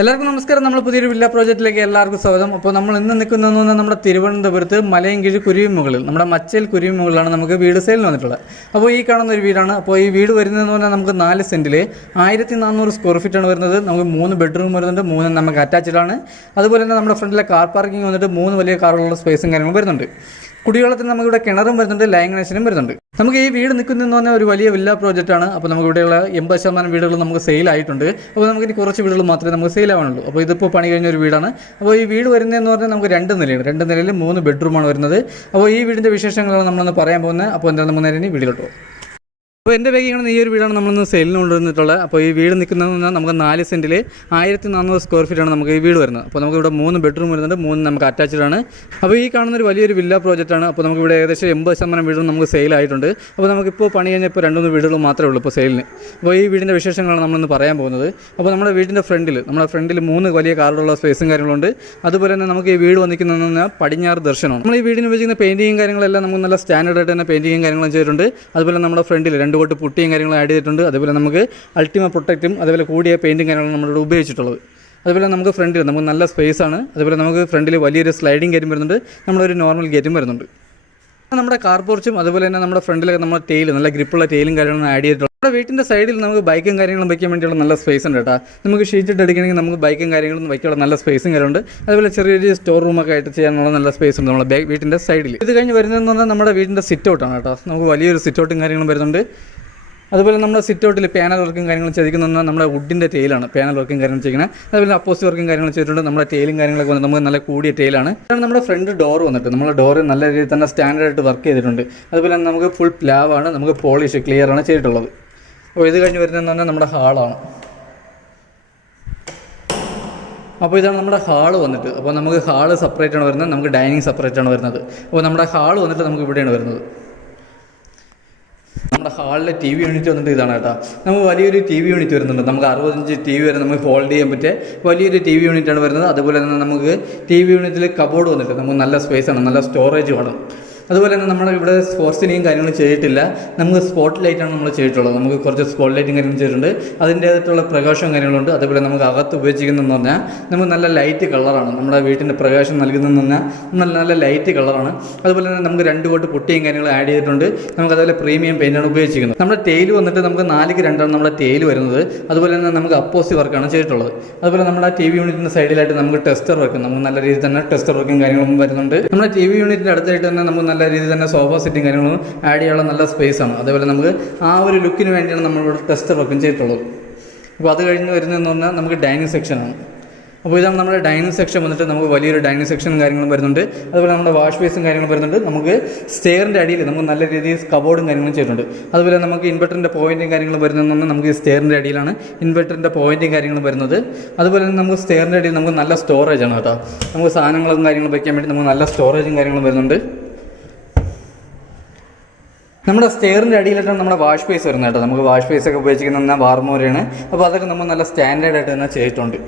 എല്ലാവർക്കും നമസ്കാരം. നമ്മൾ പുതിയൊരു വില്ല പ്രോജക്റ്റിലേക്ക് എല്ലാവർക്കും സ്വാഗതം. അപ്പോൾ നമ്മൾ ഇന്ന് നിൽക്കുന്നതെന്ന് പറഞ്ഞാൽ നമ്മുടെ തിരുവനന്തപുരത്ത് മലയൻകീഴ് കുരുവിമുകളിൽ നമ്മുടെ മച്ചേൽ കുരുവിമുകളിലാണ് നമുക്ക് വീട് സെയിലിന് വന്നിട്ടുള്ളത്. അപ്പോൾ ഈ കാണുന്ന ഒരു വീടാണ്. അപ്പോൾ ഈ വീട് വരുന്നതെന്ന് പറഞ്ഞാൽ നമുക്ക് 4 സെൻറ്റിൽ 1400 സ്ക്വയർ ഫീറ്റാണ് വരുന്നത്. നമുക്ക് 3 ബെഡ്റൂം വരുന്നുണ്ട്, 3 നമുക്ക് അറ്റാച്ച്ഡ് ആണ്. അതുപോലെ തന്നെ നമ്മുടെ ഫ്രണ്ടിലെ കാർ പാർക്കിംഗ് വന്നിട്ട് 3 വലിയ കാറുകളുള്ള സ്പേസും കാര്യങ്ങളും വരുന്നുണ്ട്. കുടിവെള്ളത്തിന് നമുക്കിവിടെ കിണറും വരുന്നുണ്ട്, ലൈൻ കണക്ഷനും വരുന്നുണ്ട്. നമുക്ക് ഈ വീട് നിൽക്കുന്നതെന്ന് പറഞ്ഞാൽ ഒരു വലിയ വില്ല പ്രോജക്റ്റാണ്. അപ്പോൾ നമുക്ക് ഇവിടെയുള്ള 80% വീടുകൾ നമുക്ക് സെയിലായിട്ടുണ്ട്. അപ്പോൾ നമുക്കിനി കുറച്ച് വീടുകൾ മാത്രമേ നമുക്ക് സെയിലാവാനുള്ളൂ. അപ്പോൾ ഇതിപ്പോൾ പണി കഴിഞ്ഞ ഒരു വീടാണ്. അപ്പോൾ ഈ വീട് വരുന്നതെന്ന് പറഞ്ഞാൽ നമുക്ക് 2 നിലയാണ്. 2 നിലയിൽ 3 ബെഡ്റൂമാണ് വരുന്നത്. അപ്പോൾ ഈ വീടിൻ്റെ വിശേഷങ്ങളാണ് നമ്മളൊന്ന് പറയാൻ പോകുന്നത്. അപ്പോൾ എന്തായാലും നമുക്ക് നേരെ വീട്ടിലോട്ട് പോകും. അപ്പോൾ എൻ്റെ ബാഗിയാണ് ഈ ഒരു വീടാണ് നമ്മളിന്ന് സെയിലിന് കൊണ്ടുവന്നിട്ടുള്ളത്. അപ്പോൾ ഈ വീട് നിൽക്കുന്നതെന്ന് നമുക്ക് 4 സെൻറ്റിൽ 1400 സ്ക്വയർ ഫീറ്റാണ് നമുക്ക് ഈ വീട് വരുന്നത്. അപ്പോൾ നമുക്കിവിടെ 3 ബെഡ്റൂം വരുന്നുണ്ട്, 3 നമുക്ക് അറ്റാച്ച്ഡ് ആണ്. അപ്പോൾ ഈ കാണുന്നൊരു വലിയൊരു വില്ല പ്രോജക്റ്റാണ്. അപ്പോൾ നമുക്കിവിടെ ഏകദേശം 80% വീടുകൾ നമുക്ക് സെയിലായിട്ടുണ്ട്. അപ്പോൾ നമുക്കിപ്പോൾ പണി കഴിഞ്ഞാൽ ഇപ്പോൾ 2-3 വീടുകൾ മാത്രമേ ഉള്ളൂ ഇപ്പോൾ സെയിലിന്. അപ്പോൾ ഈ വീടിൻ്റെ വിശേഷങ്ങളാണ് നമ്മളിന്ന് പറയാൻ പോകുന്നത്. അപ്പോൾ നമ്മുടെ വീടിൻ്റെ ഫ്രണ്ടിൽ 3 വലിയ കാറുകളുള്ള സ്പേസും കാര്യങ്ങളുണ്ട്. അതുപോലെ തന്നെ നമുക്ക് ഈ വീട് വന്നിരിക്കുന്നതെന്ന് പറഞ്ഞാൽ പടിഞ്ഞാറ് ദർശനമാണ്. നമ്മൾ ഈ വീടിന് ഉപയോഗിക്കുന്ന പെയിൻറ്റിങ്ങും കാര്യങ്ങളെല്ലാം നമുക്ക് നല്ല സ്റ്റാൻഡേർഡായിട്ട് തന്നെ പെയിൻറ്റിങ്ങും കാര്യങ്ങളും ചെയ്തിട്ടുണ്ട്. അതുപോലെ നമ്മുടെ ഫ്രണ്ടിൽ 2 കോട്ട് പുട്ടിയും കാര്യങ്ങളും ആഡ് ചെയ്തിട്ടുണ്ട്. അതുപോലെ നമുക്ക് അൾട്ടിമ പ്രൊട്ടക്റ്റും അതുപോലെ കൂടിയ പെയിൻറ്റും കാര്യങ്ങളും നമ്മളിവിടെ ഉപയോഗിച്ചിട്ടുള്ളത്. അതുപോലെ നമുക്ക് ഫ്രണ്ടിൽ നമുക്ക് നല്ല സ്പേസ് ആണ്. അതുപോലെ നമുക്ക് ഫ്രണ്ടിൽ വലിയൊരു സ്ലൈഡിങ് ഗേറ്റും വരുന്നുണ്ട്, നമ്മളൊരു നോർമൽ ഗേറ്റും വരുന്നുണ്ട്. നമ്മുടെ കാർ പോർച്ചും അതുപോലെ തന്നെ നമ്മുടെ ഫ്രണ്ടിലൊക്കെ നമ്മുടെ ടെയിൽ നല്ല ഗ്രിപ്പുള്ള ടെയിലും കാര്യങ്ങളും ആഡ് ചെയ്തിട്ടുണ്ട്. നമ്മുടെ വീട്ടിൻ്റെ സൈഡിൽ നമുക്ക് ബൈക്കും കാര്യങ്ങളും വയ്ക്കാൻ വേണ്ടിയുള്ള നല്ല സ്പേസ് ഉണ്ട് കേട്ടോ. നമുക്ക് ഷീറ്റ് ഇട്ട് അടിക്കണമെങ്കിൽ നമുക്ക് ബൈക്കും കാര്യങ്ങളും വയ്ക്കാനുള്ള നല്ല സ്പേസും കാര്യമുണ്ട്. അതുപോലെ ചെറിയൊരു സ്റ്റോർ റൂമൊക്കെ ആയിട്ട് ചെയ്യാനുള്ള നല്ല സ്പേസ് ഉണ്ട് നമ്മുടെ വീട്ടിൻ്റെ സൈഡിൽ. ഇത് കഴിഞ്ഞ് വരുന്നതെന്ന് പറഞ്ഞാൽ നമ്മുടെ വീടിൻ്റെ സിറ്റ് ഔട്ടാണ് കേട്ടോ. നമുക്ക് വലിയൊരു സിറ്റ് ഔട്ടും കാര്യങ്ങളും വരുന്നുണ്ട്. അതുപോലെ നമ്മുടെ സിറ്റ് ഔട്ടിൽ പാനൽ വർക്കും കാര്യങ്ങളും ചെയ്തിരിക്കുന്ന നമ്മുടെ വുഡിൻ്റെ ടെയിലാണ് പാനൽ വർക്കും കാര്യങ്ങളും ചെയ്യുന്നത്. അതുപോലെ അപ്പോസിറ്റ് വർക്കും കാര്യങ്ങളും ചെയ്തിട്ടുണ്ട്. നമ്മുടെ ടെയിലും കാര്യങ്ങളൊക്കെ വന്നിട്ട് നമുക്ക് നല്ല കൂടിയ ടെയിലാണ്. അതാണ് നമ്മുടെ ഫ്രണ്ട് ഡോർ വന്നിട്ട് നമ്മുടെ ഡോറ് നല്ല രീതിയിൽ തന്നെ സ്റ്റാൻഡേർഡായിട്ട് വർക്ക് ചെയ്തിട്ടുണ്ട്. അതുപോലെ നമുക്ക് ഫുൾ പ്ലാവാണ്, നമുക്ക് പോളിഷ് ക്ലിയറാണ് ചെയ്തിട്ടുള്ളത്. അപ്പോൾ ഇത് കഴിഞ്ഞ് വരുന്നതെന്ന് പറഞ്ഞാൽ നമ്മുടെ ഹാളാണ്. അപ്പോൾ ഇതാണ് നമ്മുടെ ഹാള് വന്നിട്ട്. അപ്പോൾ നമുക്ക് ഹാള് സെപ്പറേറ്റ് ആണ് വരുന്നത്, നമുക്ക് ഡൈനിങ് സെപ്പറേറ്റ് ആണ് വരുന്നത്. അപ്പോൾ നമ്മുടെ ഹാള് വന്നിട്ട് നമുക്ക് ഇവിടെയാണ് വരുന്നത്. നമ്മുടെ ഹാളിലെ TV യൂണിറ്റ് വന്നിട്ട് ഇതാണ് കേട്ടോ. നമുക്ക് വലിയൊരു TV യൂണിറ്റ് വരുന്നുണ്ട്. നമുക്ക് 65 TV വരെ നമുക്ക് ഹോൾഡ് ചെയ്യാൻ പറ്റിയ വലിയൊരു TV യൂണിറ്റാണ് വരുന്നത്. അതുപോലെ തന്നെ നമുക്ക് TV യൂണിറ്റിൽ കബോർഡ് വന്നിട്ട് നമുക്ക് നല്ല സ്പേസാണ്, നല്ല സ്റ്റോറേജ് വേണം. അതുപോലെ തന്നെ നമ്മുടെ ഇവിടെ ഫോർസിനെയും കാര്യങ്ങളും ചെയ്തിട്ടില്ല, നമുക്ക് സ്പോട്ട് ലൈറ്റാണ് നമ്മൾ ചെയ്തിട്ടുള്ളത്. നമുക്ക് കുറച്ച് സ്പോട്ട് ലൈറ്റും കാര്യങ്ങളും ചെയ്തിട്ടുണ്ട്, അതിൻ്റേതായിട്ടുള്ള പ്രകാശവും കാര്യങ്ങളുണ്ട്. അതുപോലെ നമുക്ക് അകത്ത് ഉപയോഗിച്ചിരിക്കുന്നതെന്ന് പറഞ്ഞാൽ നമുക്ക് നല്ല ലൈറ്റ് കളറാണ്, നമ്മുടെ വീട്ടിൻ്റെ പ്രകാശം നൽകുന്നതെന്ന് പറഞ്ഞാൽ നല്ല ലൈറ്റ് കളറാണ്. അതുപോലെ തന്നെ നമുക്ക് 2 കോട്ട് പുട്ടിയും കാര്യങ്ങളും ആഡ് ചെയ്തിട്ടുണ്ട്. നമുക്ക് അതുപോലെ പ്രീമിയം പെയിൻ്റാണ് ഉപയോഗിച്ചിരിക്കുന്നത്. നമ്മുടെ ടെയിൽ വന്നിട്ട് നമുക്ക് 4:2 നമ്മുടെ ടെയിൽ വരുന്നത്. അതുപോലെ തന്നെ നമുക്ക് അപ്പോസി വർക്കാണ് ചെയ്തിട്ടുള്ളത്. അതുപോലെ നമ്മുടെ TV യൂണിറ്റിൻ്റെ സൈഡിലായിട്ട് നമുക്ക് ടെസ്റ്റർ വർക്ക്, നമുക്ക് നല്ല രീതിയിൽ തന്നെ ടെസ്റ്റർ വർക്കും കാര്യങ്ങളും വരുന്നുണ്ട്. നമ്മുടെ TV യൂണിറ്റിൻ്റെ അടുത്തായിട്ട് തന്നെ നമുക്ക് നല്ല രീതിയിൽ തന്നെ സോഫ സെറ്റും കാര്യങ്ങളും ആഡ് ചെയ്യാനുള്ള നല്ല സ്പേസാണ്. അതേപോലെ നമുക്ക് ആ ഒരു ലുക്കിന് വേണ്ടിയാണ് നമ്മളിവിടെ ടെസ്റ്റർ വർക്കും ചെയ്തിട്ടുള്ളത്. അപ്പോൾ അത് കഴിഞ്ഞ് വരുന്നതെന്ന് പറഞ്ഞാൽ നമുക്ക് ഡൈനിങ് സെക്ഷനാണ്. അപ്പോൾ ഇതാണ് നമ്മുടെ ഡൈനിങ് സെക്ഷൻ വന്നിട്ട് നമുക്ക് വലിയൊരു ഡൈനിങ് സെക്ഷനും കാര്യങ്ങളും വരുന്നുണ്ട്. അതുപോലെ നമ്മുടെ വാഷ് ബേസും കാര്യങ്ങളും വരുന്നുണ്ട്. നമുക്ക് സ്റ്റെയറിൻ്റെ അടിയിൽ നമുക്ക് നല്ല രീതിയിൽ കബോർഡും കാര്യങ്ങളും ചെയ്തിട്ടുണ്ട്. അതുപോലെ നമുക്ക് ഇൻവെർട്ടറിൻ്റെ പോയിൻറ്റും കാര്യങ്ങളും വരുന്നതെന്ന് നമുക്ക് ഈ സ്റ്റെയറിൻ്റെ അടിയിലാണ് ഇൻവെർട്ടറിൻ്റെ പോയിൻറ്റും കാര്യങ്ങളും വരുന്നത്. അതുപോലെ തന്നെ നമുക്ക് സ്റ്റെയറിൻ്റെ അടിയിൽ നമുക്ക് നല്ല സ്റ്റോറേജാണ് കേട്ടോ. നമുക്ക് സാധനങ്ങളും കാര്യങ്ങളും വയ്ക്കാൻ വേണ്ടി നമുക്ക് നല്ല സ്റ്റോറേജും കാര്യങ്ങളും വരുന്നുണ്ട്. നമ്മുടെ സ്റ്റെയറിൻ്റെ അടിയിലായിട്ടാണ് നമ്മുടെ വാഷ് ബേസ് വരുന്നത് കേട്ടോ. നമുക്ക് വാഷ് ബേസൊക്കെ ഉപയോഗിച്ചിരിക്കുന്ന വാർമോരയാണ്. അപ്പോൾ അതൊക്കെ നമ്മൾ നല്ല സ്റ്റാൻഡേർഡായിട്ട് തന്നെ ചെയ്തിട്ടുണ്ട്.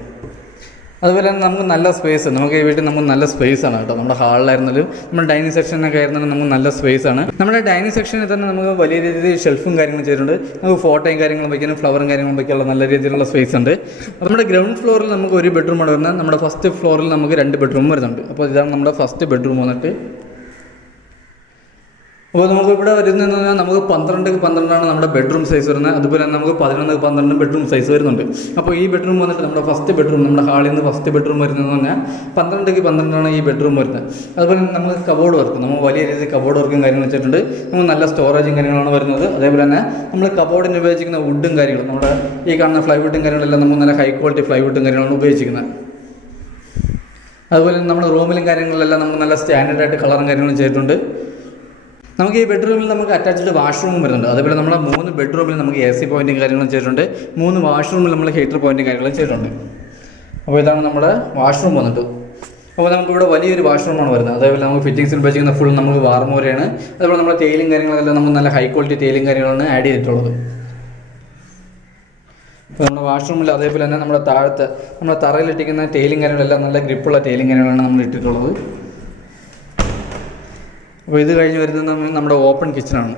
അതുപോലെ തന്നെ നമുക്ക് നല്ല സ്പേസ്, നമുക്ക് ഈ വീട്ടിൽ നമുക്ക് നല്ല സ്പേസാണ് കേട്ടോ. നമ്മുടെ ഹാളിലായിരുന്നാലും നമ്മുടെ ഡൈനിങ് സെക്ഷനൊക്കെ ആയിരുന്നാലും നമുക്ക് നല്ല സ്പേസാണ്. നമ്മുടെ ഡൈനിങ് സെക്ഷനിൽ തന്നെ നമുക്ക് വലിയ രീതിയിൽ ഷെൽഫും കാര്യങ്ങളും ചെയ്തിട്ടുണ്ട്. നമുക്ക് ഫോട്ടോയും കാര്യങ്ങളും വയ്ക്കാനും ഫ്ലവറും കാര്യങ്ങളും വയ്ക്കാനുള്ള നല്ല രീതിയിലുള്ള സ്പേസ് ഉണ്ട്. നമ്മുടെ ഗ്രൗണ്ട് ഫ്ലോറിൽ നമുക്ക് 1 ബെഡ്റൂമാണ് വരുന്നത്. നമ്മുടെ ഫസ്റ്റ് ഫ്ലോറിൽ നമുക്ക് 2 ബെഡ്റൂം വരുന്നുണ്ട്. അപ്പോൾ ഇതാണ് നമ്മുടെ ഫസ്റ്റ് ബെഡ്റൂം വന്നിട്ട്. അപ്പോൾ നമുക്ക് ഇവിടെ വരുന്നതെന്ന് പറഞ്ഞാൽ നമുക്ക് 12x12 നമ്മുടെ ബെഡ്റൂം സൈസ് വരുന്നത്. അതുപോലെ തന്നെ നമുക്ക് 11x12 ബെഡ്റൂം സൈസ് വരുന്നുണ്ട്. അപ്പോൾ ഈ ബെഡ്റൂം വന്നിട്ട് നമ്മുടെ ഫസ്റ്റ് ബെഡ്റൂം, നമ്മുടെ ഹാളിൽ നിന്ന് ഫസ്റ്റ് ബെഡ്റൂം വരുന്നതെന്ന് പറഞ്ഞാൽ 12x12 ഈ ബെഡ്റൂം വരുന്നത്. അതുപോലെ തന്നെ നമുക്ക് കബോർഡ് വർക്ക്, നമുക്ക് വലിയ രീതിയിൽ കബോർഡ് വർക്കും കാര്യങ്ങളും വെച്ചിട്ടുണ്ട്. നമുക്ക് നല്ല സ്റ്റോറേജും കാര്യങ്ങളാണ് വരുന്നത്. അതേപോലെ തന്നെ നമ്മൾ കബോർഡിന് ഉപയോഗിച്ചിരിക്കുന്ന വുഡും കാര്യങ്ങളും, നമ്മുടെ ഈ കാണുന്ന ഫ്ലൈവുഡും കാര്യങ്ങളെല്ലാം നമുക്ക് നല്ല ഹൈ ക്വാളിറ്റി ഫ്ലൈവുഡും കാര്യങ്ങളാണ് ഉപയോഗിച്ചിരിക്കുന്നത്. അതുപോലെ നമ്മുടെ റൂമിലും കാര്യങ്ങളിലെല്ലാം നമുക്ക് നല്ല സ്റ്റാൻഡേർഡായിട്ട് കളറും കാര്യങ്ങളും ചെയ്തിട്ടുണ്ട്. നമുക്ക് ഈ ബെഡ്റൂമിൽ നമുക്ക് അറ്റാച്ച്ഡ് വാഷ്റൂമും വരുന്നുണ്ട്. അതുപോലെ നമ്മുടെ 3 ബെഡ്റൂമിൽ നമുക്ക് AC പോയിൻറ്റും കാര്യങ്ങളും ചെയ്തിട്ടുണ്ട്. 3 വാഷ്റൂമിൽ നമ്മൾ ഹീറ്റർ പോയിൻറ്റും കാര്യങ്ങളും ചെയ്തിട്ടുണ്ട്. അപ്പോൾ ഇതാണ് നമ്മുടെ വാഷ്റൂം വന്നിട്ട്. അപ്പോൾ നമുക്കിവിടെ വലിയൊരു വാഷ്റൂമാണ് വരുന്നത്. അതേപോലെ നമുക്ക് ഫിറ്റിംഗ്സിൽ ഉപയോഗിക്കുന്ന ഫുൾ നമുക്ക് വാർമോരയാണ്. അതുപോലെ നമ്മുടെ ടെയിലും കാര്യങ്ങളെല്ലാം നമുക്ക് നല്ല ഹൈ ക്വാളിറ്റി ടെയിലും കാര്യങ്ങളാണ് ആഡ് ചെയ്തിട്ടുള്ളത്. അപ്പോൾ നമ്മുടെ വാഷ്റൂമിൽ അതേപോലെ തന്നെ നമ്മുടെ താഴത്തെ നമ്മുടെ തറയിലിട്ടിരിക്കുന്ന ടെയിലും കാര്യങ്ങളെല്ലാം നല്ല ഗ്രിപ്പുള്ള ടെയിലും കാര്യങ്ങളാണ് നമ്മൾ ഇട്ടിട്ടുള്ളത്. അപ്പോൾ ഇത് കഴിഞ്ഞ് വരുന്നത് നമ്മുടെ ഓപ്പൺ കിച്ചണാണ്.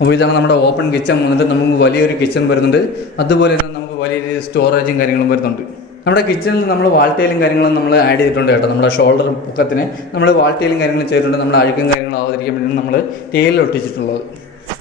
അപ്പോൾ ഇതാണ് നമ്മുടെ ഓപ്പൺ കിച്ചൺ വന്നിട്ട് നമുക്ക് വലിയൊരു കിച്ചൺ വരുന്നുണ്ട്. അതുപോലെ തന്നെ നമുക്ക് വലിയ രീതിയിൽ സ്റ്റോറേജും കാര്യങ്ങളും വരുന്നുണ്ട്. നമ്മുടെ കിച്ചണിൽ നമ്മൾ വാൾ ടൈലും കാര്യങ്ങളും നമ്മൾ ആഡ് ചെയ്തിട്ടുണ്ട് കേട്ടോ. നമ്മുടെ ഷോൾഡർ പൊക്കത്തിന് നമ്മൾ വാൾ ടൈലും കാര്യങ്ങളും ചെയ്തിട്ടുണ്ട്. നമ്മുടെ അഴുക്കും കാര്യങ്ങളും ആവാതിരിക്കാൻ വേണ്ടി നമ്മൾ ടൈലിൽ ഒട്ടിച്ചിട്ടുള്ളത്.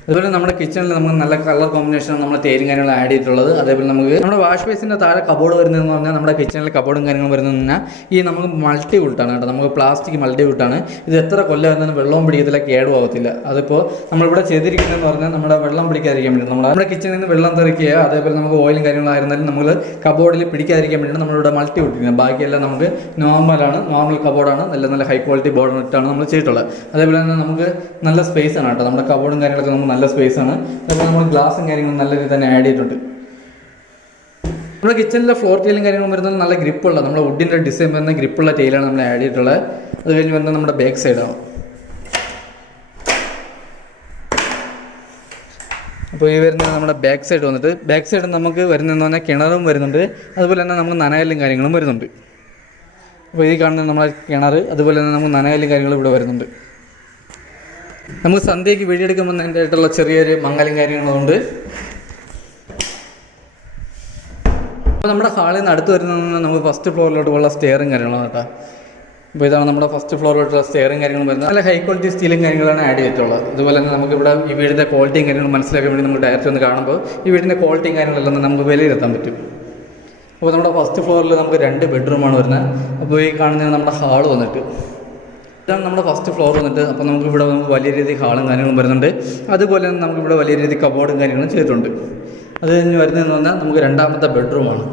അതുപോലെ നമ്മുടെ കിച്ചണിൽ നമുക്ക് നല്ല കളർ കോമ്പിനേഷനാണ് നമ്മൾ ടൈലും കാര്യങ്ങളും ആഡ് ചെയ്തിട്ടുള്ളത്. അതേപോലെ നമുക്ക് നമ്മുടെ വാഷ് ബേസിൻ്റെ താഴെ കബോർഡ് വരുന്നതെന്ന് പറഞ്ഞാൽ നമ്മുടെ കിച്ചണിൽ കബോർഡും കാര്യങ്ങളും വരുന്നതെന്ന് പറഞ്ഞാൽ ഈ നമുക്ക് മൾട്ടി വുഡാണ് കേട്ടോ. നമുക്ക് പ്ലാസ്റ്റിക് മൾട്ടി വുഡാണ്. ഇത് എത്ര കൊല്ലം വരുന്നതിന് വെള്ളവും പിടിക്കത്തില്ല, കേടും ആവത്തില്ല. അതിപ്പോൾ നമ്മളിവിടെ ചെയ്തിരിക്കുന്നതെന്ന് പറഞ്ഞാൽ നമ്മുടെ വെള്ളം പിടിക്കാതിരിക്കാൻ വേണ്ടി നമ്മുടെ കിച്ചണിൽ നിന്ന് വെള്ളം തെറിക്കുക, അതേപോലെ നമുക്ക് ഓയിലും കാര്യങ്ങളായിരുന്നാലും നമ്മൾ കബോർഡിൽ പിടിക്കാതിരിക്കാൻ വേണ്ടിയിട്ട് നമ്മളിവിടെ മൾട്ടി വുഡിരിക്കുന്നത്. ബാക്കിയെല്ലാം നമുക്ക് നോർമൽ കബോർഡാണ്. നല്ല നല്ല ഹൈ ക്വാളിറ്റി ബോർഡ് ഇട്ടാണ് നമ്മൾ ചെയ്തിട്ടുള്ളത്. അതേപോലെ തന്നെ നമുക്ക് നല്ല സ്പേസ് ആണ് കേട്ടോ. നമ്മുടെ കബോർഡും കാര്യങ്ങളൊക്കെ നമുക്ക് നല്ല സ്പേസ് ആണ്. അതേപോലെ നമ്മൾ ഗ്ലാസും കാര്യങ്ങളും നല്ല രീതിയിൽ തന്നെ ആഡ് ചെയ്തിട്ടുണ്ട്. നമ്മുടെ കിച്ചണിലെ ഫ്ലോർ ടൈലും കാര്യങ്ങളും വരുന്നത് നല്ല ഗ്രിപ്പുള്ള നമ്മുടെ വുഡിൻ്റെ ഡിസൈൻ വരുന്ന ഗ്രിപ്പുള്ള ടൈലാണ് നമ്മൾ ആഡ് ചെയ്തിട്ടുള്ളത്. അത് കഴിഞ്ഞ് വരുന്നത് നമ്മുടെ ബാക്ക് സൈഡാണ്. അപ്പോൾ ഈ വരുന്നത് നമ്മുടെ ബാക്ക് സൈഡ് വന്നിട്ട് ബാക്ക് സൈഡ് നമുക്ക് വരുന്നതെന്ന് പറഞ്ഞാൽ കിണറും വരുന്നുണ്ട്. അതുപോലെ തന്നെ നമുക്ക് നനകല്ലും കാര്യങ്ങളും വരുന്നുണ്ട്. അപ്പോൾ ഈ കാണുന്നത് നമ്മുടെ കിണർ, അതുപോലെ തന്നെ നമുക്ക് നനകല്ലും കാര്യങ്ങളും ഇവിടെ വരുന്നുണ്ട്. നമുക്ക് സന്ധ്യയ്ക്ക് വീഡിയോയെടുക്കുമ്പോൾ അതിൻ്റെതായിട്ടുള്ള ചെറിയൊരു മംഗലും കാര്യങ്ങളുണ്ട്. അപ്പോൾ നമ്മുടെ ഹാളിൽ നിന്ന് അടുത്ത് വരുന്നത് നമുക്ക് ഫസ്റ്റ് ഫ്ലോറിലോട്ടുള്ള സ്റ്റെയറും കാര്യങ്ങളാണ് കേട്ടോ. അപ്പോൾ ഇതാണ് നമ്മുടെ ഫസ്റ്റ് ഫ്ലോറിലോട്ടുള്ള സ്റ്റെയറും കാര്യങ്ങളും വരുന്നത്. നല്ല ഹൈ ക്വാളിറ്റി സ്റ്റീലും കാര്യങ്ങളാണ് ആഡ് ചെയ്തിട്ടുള്ളത്. അതുപോലെ തന്നെ നമുക്കിവിടെ ഈ വീടിൻ്റെ ക്വാളിറ്റിയും കാര്യങ്ങളും മനസ്സിലാക്കാൻ വേണ്ടി നമുക്ക് ഡയറക്റ്റ് ഒന്ന് കാണുമ്പോൾ ഈ വീടിൻ്റെ ക്വാളിറ്റിയും കാര്യങ്ങളെല്ലാം നമുക്ക് വിലയിരുത്താൻ പറ്റും. അപ്പോൾ നമ്മുടെ ഫസ്റ്റ് ഫ്ലോറിൽ നമുക്ക് 2 ബെഡ്റൂമാണ് വരുന്നത്. അപ്പോൾ ഈ കാണുന്നത് നമ്മുടെ ഹാള് വന്നിട്ട് ഇതാണ് നമ്മുടെ ഫസ്റ്റ് ഫ്ലോർ വന്നിട്ട്. അപ്പോൾ നമുക്കിവിടെ വലിയ രീതിയിൽ ഹാളും കാര്യങ്ങളും വരുന്നുണ്ട്. അതുപോലെ തന്നെ നമുക്കിവിടെ വലിയ രീതിയിൽ കബോർഡും കാര്യങ്ങളും ചെയ്തിട്ടുണ്ട്. അത് കഴിഞ്ഞ് വരുന്നതെന്ന് പറഞ്ഞാൽ നമുക്ക് 2ാമത്തെ ബെഡ്റൂമാണ്.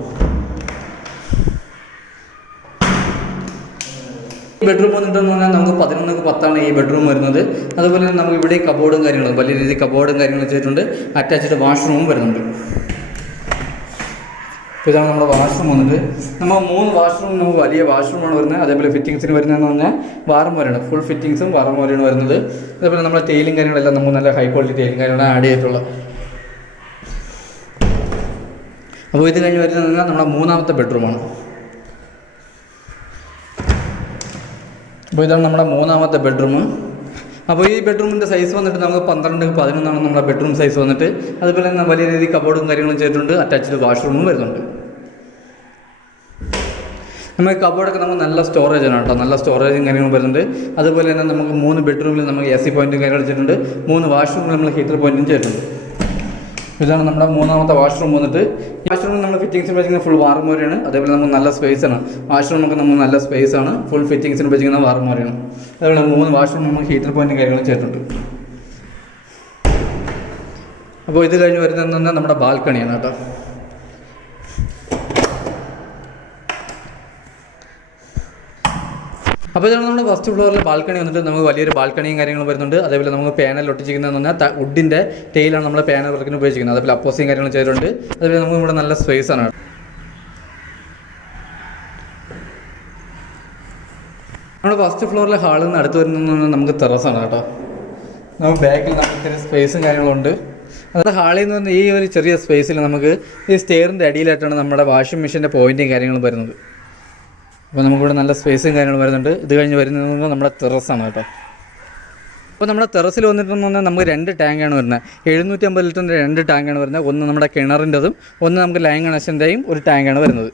ഈ ബെഡ്റൂം വന്നിട്ടെന്ന് പറഞ്ഞാൽ നമുക്ക് 11:10 ഈ ബെഡ്റൂം വരുന്നത്. അതുപോലെ തന്നെ നമുക്ക് ഇവിടെ കബോർഡും കാര്യങ്ങളും വലിയ രീതിയിൽ കബോർഡും കാര്യങ്ങളും ചെയ്തിട്ടുണ്ട്. അറ്റാച്ച്ഡ് വാഷ്റൂമും വരുന്നുണ്ട്. അപ്പോൾ ഇതാണ് നമ്മുടെ വാഷ്റൂം വന്നിട്ട്. നമ്മൾ 3 വാഷ്റൂം നമുക്ക് വലിയ വാഷ്റൂമാണ് വരുന്നത്. അതേപോലെ ഫിറ്റിങ്സിന് വരുന്നതെന്ന് പറഞ്ഞാൽ വാറമോരാണ്, ഫുൾ ഫിറ്റിങ്സും വാറമോരാണ് വരുന്നത്. അതേപോലെ നമ്മുടെ ടൈലും കാര്യങ്ങളെല്ലാം നമുക്ക് നല്ല ഹൈ ക്വാളിറ്റി ടൈലും കാര്യങ്ങളാണ് ആഡ് ചെയ്തിട്ടുള്ളത്. അപ്പോൾ ഇത് കഴിഞ്ഞ് വരുന്നത് നമ്മുടെ 3ാമത്തെ ബെഡ്റൂമാണ്. അപ്പോൾ ഇതാണ് നമ്മുടെ 3ാമത്തെ ബെഡ്റൂം. അപ്പോൾ ഈ ബെഡ്റൂമിൻ്റെ സൈസ് വന്നിട്ട് നമുക്ക് 12x11 നമ്മുടെ ബെഡ്റൂം സൈസ് വന്നിട്ട്. അതുപോലെ തന്നെ വലിയ രീതിയിൽ കബോർഡും കാര്യങ്ങളും ചെയ്തിട്ടുണ്ട്. അറ്റാച്ച്ഡ് വാഷ്റൂമും വരുന്നുണ്ട്. നമുക്ക് കബോർഡൊക്കെ നമുക്ക് നല്ല സ്റ്റോറേജാണ് കേട്ടോ. നല്ല സ്റ്റോറേജും കാര്യങ്ങളും വരുന്നുണ്ട്. അതുപോലെ തന്നെ നമുക്ക് 3 ബെഡ്റൂമിൽ നമുക്ക് AC പോയിൻറ്റും കാര്യങ്ങളും ചെയ്തിട്ടുണ്ട്. 3 വാഷ്റൂമിൽ നമ്മൾ ഹീറ്റർ പോയിൻറ്റും ചെയ്തിട്ടുണ്ട്. ഇതാണ് നമ്മുടെ 3ാമത്തെ വാഷ്റൂം വന്നിട്ട്. ഈ വാഷ്റൂമിൽ നമ്മൾ ഫിറ്റിങ്സിന് വെച്ചിരിക്കുന്ന ഫുൾ വാറമോരയാണ്. അതേപോലെ നമുക്ക് നല്ല സ്പേസാണ്. വാഷ്റൂമൊക്കെ നമുക്ക് നല്ല സ്പേസാണ്. ഫുൾ ഫിറ്റിങ്സിന് വെച്ചിരിക്കുന്ന വാറമോരയാണ്. അതേപോലെ 3 വാഷ്റൂം നമുക്ക് ഹീറ്റർ പോയിൻറ്റും കാര്യങ്ങളും ചെയ്തിട്ടുണ്ട്. അപ്പോൾ ഇത് കഴിഞ്ഞ് വരുന്നതെന്ന് പറഞ്ഞാൽ നമ്മുടെ ബാൽക്കണിയാണ് കേട്ടോ. അപ്പോൾ ഇതാണ് നമ്മുടെ ഫസ്റ്റ് ഫ്ലോറിലെ ബാൽക്കണി വന്നിട്ട്. നമുക്ക് വലിയൊരു ബാൽക്കണിയും കാര്യങ്ങളും വരുന്നുണ്ട്. അതേപോലെ നമുക്ക് പാനൽ ഒട്ടിച്ചിരിക്കുന്നതെന്ന് പറഞ്ഞാൽ വുഡിൻ്റെ ടൈലാണ് നമ്മൾ പാനൽ വർക്കിന് ഉപയോഗിച്ചിരിക്കുന്നത്. അതേപോലെ അപ്പോസിയും കാര്യങ്ങളും ചെയ്തിട്ടുണ്ട്. അതേപോലെ നമുക്ക് ഇവിടെ നല്ല സ്പേസാണ്. നമ്മുടെ ഫസ്റ്റ് ഫ്ലോറിലെ ഹാളിൽ നിന്ന് അടുത്ത് വരുന്നതെന്ന് നമുക്ക് ടെറസാണ് കേട്ടോ. നമുക്ക് ബാക്കിൽ നമുക്ക് ഇത്തിരി സ്പേസും കാര്യങ്ങളുണ്ട്. അതായത് ഹാളിൽ നിന്ന് ഈ ഒരു ചെറിയ സ്പേസിൽ നമുക്ക് ഈ സ്റ്റെയറിൻ്റെ അടിയിലായിട്ടാണ് നമ്മുടെ വാഷിംഗ് മെഷീൻ്റെ പോയിൻറ്റും കാര്യങ്ങളും വരുന്നത്. അപ്പോൾ നമുക്കിവിടെ നല്ല സ്പേസും കാര്യങ്ങളും വരുന്നുണ്ട്. ഇത് കഴിഞ്ഞ് വരുന്നത് നമ്മുടെ ടെറസാണ് കേട്ടോ. അപ്പോൾ നമ്മുടെ ടെറസിൽ വന്നിട്ടെന്ന് പറഞ്ഞാൽ നമുക്ക് 2 ടാങ്കാണ് വരുന്നത്. 750 ലിറ്ററിൻ്റെ 2 ടാങ്കാണ് വരുന്നത്. ഒന്ന് നമ്മുടെ കിണറിൻ്റെതും ഒന്ന് നമുക്ക് ലൈൻ കണക്ഷൻ്റെയും ഒരു ടാങ്കാണ് വരുന്നത്.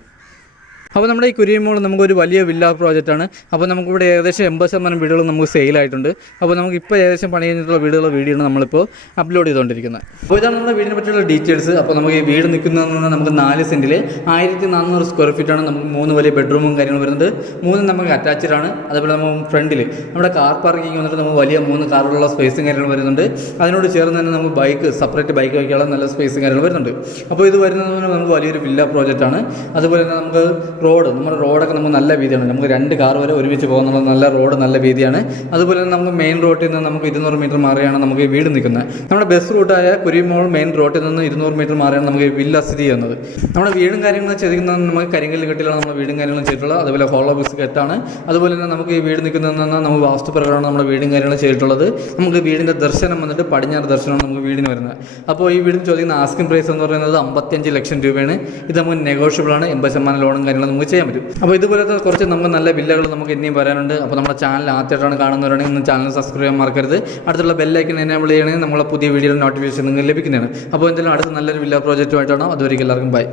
അപ്പോൾ നമ്മുടെ ഈ കുരിയമോൾ നമുക്കൊരു വലിയ വില്ല പ്രോജക്റ്റാണ്. അപ്പോൾ നമുക്കിവിടെ ഏകദേശം 80% വീടുകൾ നമുക്ക് സെയിലായിട്ടുണ്ട്. അപ്പോൾ നമുക്കിപ്പോൾ ഏകദേശം പണി കഴിഞ്ഞിട്ടുള്ള വീഡിയോയാണ് നമ്മളിപ്പോൾ അപ്ലോഡ് ചെയ്തുകൊണ്ടിരിക്കുന്നത്. അപ്പോൾ ഇതാണ് നമ്മുടെ വീടിനെ പറ്റിയുള്ള ഡീറ്റെയിൽസ്. അപ്പോൾ നമുക്ക് ഈ വീട് നിൽക്കുന്നതെന്ന് നമുക്ക് 4 സെൻറ്റിൽ 1400 സ്ക്വയർ ഫീറ്റാണ്. നമുക്ക് 3 വലിയ ബെഡ്റൂമും കാര്യങ്ങളും വരുന്നത്. 3 നമുക്ക് അറ്റാച്ച്ഡ് ആണ്. അതേപോലെ നമുക്ക് ഫ്രണ്ടിൽ നമ്മുടെ കാർ പാർക്കിംഗ് വന്നിട്ട് നമുക്ക് വലിയ 3 കാറുള്ള സ്പേസും കാര്യങ്ങളും വരുന്നുണ്ട്. അതിനോട് ചേർന്ന് തന്നെ നമുക്ക് സെപ്പറേറ്റ് ബൈക്ക് വയ്ക്കാനുള്ള നല്ല സ്പേസും കാര്യങ്ങളും വരുന്നുണ്ട്. അപ്പോൾ ഇത് വരുന്നത് നമുക്ക് വലിയൊരു വില്ല പ്രോജക്റ്റാണ്. അതുപോലെ തന്നെ നമുക്ക് നമ്മുടെ റോഡൊക്കെ നമുക്ക് നല്ല വീതിയാണ്. നമുക്ക് 2 കാർ വരെ ഒരുമിച്ച് പോകുന്നുള്ള നല്ല റോഡ്, നല്ല വീതിയാണ്. അതുപോലെ തന്നെ നമുക്ക് മെയിൻ റോഡിൽ നിന്ന് നമുക്ക് 200 മീറ്റർ മാറിയാണ് നമുക്ക് ഈ വീട് നിൽക്കുന്നത്. നമ്മുടെ ബസ് റൂട്ടായ കുരിമോൾ മെയിൻ റോഡിൽ നിന്ന് 200 മീറ്റർ മാറിയാണ് നമുക്ക് വില്ല സ്ഥിതി ചെയ്യുന്നത്. നമ്മുടെ വീടും കാര്യങ്ങളും ചെയ്തിരിക്കുന്നത് നമുക്ക് കരിങ്കല്ല് കെട്ടിലാണ് നമ്മുടെ വീടും കാര്യങ്ങളും ചെയ്തിട്ടുള്ളത്. അതുപോലെ ഹോളോ ബ്രിക്സ് കെട്ടാണ്. അതുപോലെ തന്നെ നമുക്ക് ഈ വീട് നിൽക്കുന്നതെന്ന് നമുക്ക് വാസ്തുപ്രകാരമാണ് നമ്മുടെ വീടും കാര്യങ്ങളും ചെയ്തിട്ടുള്ളത്. നമുക്ക് വീടിൻ്റെ ദർശനം വന്നിട്ട് പടിഞ്ഞാറ് ദർശനമാണ് നമുക്ക് വീടിന് വരുന്നത്. അപ്പോൾ ഈ വീടിന് ചോദിക്കുന്ന ആസ്കിംഗ് പ്രൈസ് എന്ന് പറയുന്നത് 55 ലക്ഷം രൂപയാണ്. ഇത് നമുക്ക് നെഗോഷ്യബിൾ ആണ്. 80% ലോണും കാര്യങ്ങളും നമുക്ക് ചെയ്യാൻ പറ്റും. അപ്പോൾ ഇതുപോലത്തെ കുറച്ച് നമുക്ക് നല്ല വില്ലകൾ നമുക്ക് ഇനിയും വരാനുണ്ട്. അപ്പോൾ നമ്മുടെ ചാനൽ ആദ്യമായിട്ടാണ് കാണുന്നവരാണെങ്കിൽ ഒന്ന് ചാനൽ സബ്സ്ക്രൈബ് ചെയ്യാൻ മറക്കരുത്. അടുത്തുള്ള ബെല്ലൈക്കൻ എനേബിൾ ചെയ്യണമെങ്കിൽ നമ്മളെ പുതിയ വീഡിയോയുടെ നോട്ടിഫിക്കേഷൻ നിങ്ങൾക്ക് ലഭിക്കുന്നതാണ്. അപ്പോൾ എന്തെങ്കിലും അടുത്ത നല്ലൊരു വില്ല പ്രോജക്റ്റുമായിട്ടാണോ അതുവരെയും എല്ലാവർക്കും ബൈ.